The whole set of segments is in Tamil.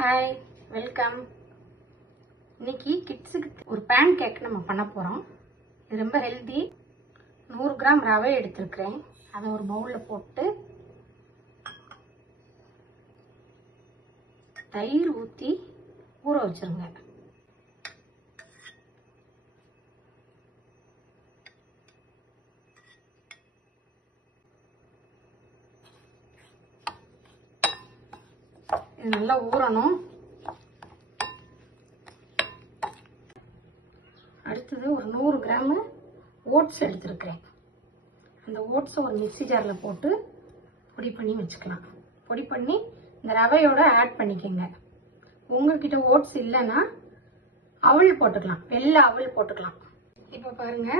Hi, welcome. இன்னைக்கு கிட்ஸுக்கு ஒரு பேன் கேக் நம்ம பண்ண போகிறோம். இது ரொம்ப ஹெல்தி. 100 கிராம் ரவை எடுத்துருக்கிறேன். அதை ஒரு பவுலில் போட்டு தயிர் ஊற்றி ஊற வச்சுருங்க. இது நல்லா ஊறணும். அடுத்தது ஒரு 100 கிராம் ஓட்ஸ் எடுத்துருக்கிறேன். அந்த ஓட்ஸை ஒரு மிக்ஸி ஜாரில் போட்டு பொடி பண்ணி வச்சுக்கலாம். பொடி பண்ணி இந்த ரவையோட ஆட் பண்ணிக்கோங்க. உங்ககிட்ட ஓட்ஸ் இல்லைன்னா அவல் போட்டுக்கலாம், வெள்ளை அவல் போட்டுக்கலாம். இப்போ பாருங்க,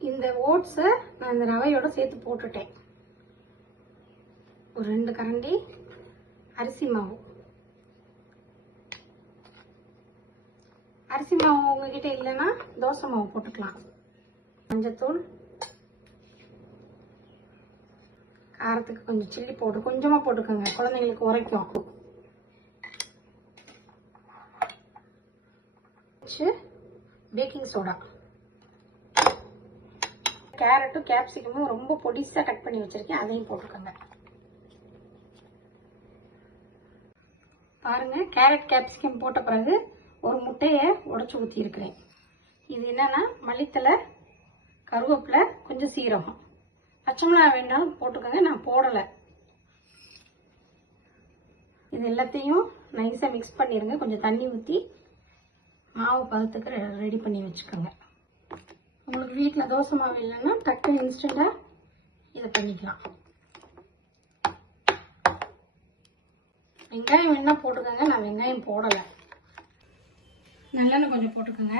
இந்த ஓட்ஸை நான் இந்த ரவையோட சேர்த்து போட்டுட்டேன். ஒரு 2 கரண்டி அரிசி மாவு. அரிசி மாவு உங்ககிட்ட இல்லைன்னா தோசை மாவு போட்டுக்கலாம். மஞ்சத்தூள், காரத்துக்கு கொஞ்சம் சில்லி பவுடர் கொஞ்சமா போட்டுக்கோங்க, குழந்தைங்களுக்கு உரைக்கும். பேக்கிங் சோடா, கேரட்டும் கேப்சிகமும் ரொம்ப பொடிசா கட் பண்ணி வச்சிருக்கேன், அதையும் போட்டுக்கோங்க. பாருங்க, கேரட் கேப்சிகம் போட்ட பிறகு ஒரு முட்டையை உடைச்சு ஊற்றி இருக்கிறேன். இது என்னன்னா மல்லித்தலை, கருவேப்பிலை, கொஞ்சம் சீரகம், பச்சை மிளகாய் வேண்டாலும் போட்டுக்கோங்க, நான் போடலை. இது எல்லாத்தையும் நைஸாக மிக்ஸ் பண்ணிடுங்க. கொஞ்சம் தண்ணி ஊற்றி மாவு பதத்துக்கு ரெடி பண்ணி வச்சுக்கோங்க. உங்களுக்கு வீட்டில் தோசை மாவு இல்லைன்னா டக்குன்னு இன்ஸ்டண்ட்டாக இதை பண்ணிக்கலாம். வெங்காயம் வேணா போட்டுக்கோங்க, நான் வெங்காயம் போடலை. நல்லெண்ணெய் கொஞ்சம் போட்டுக்கோங்க.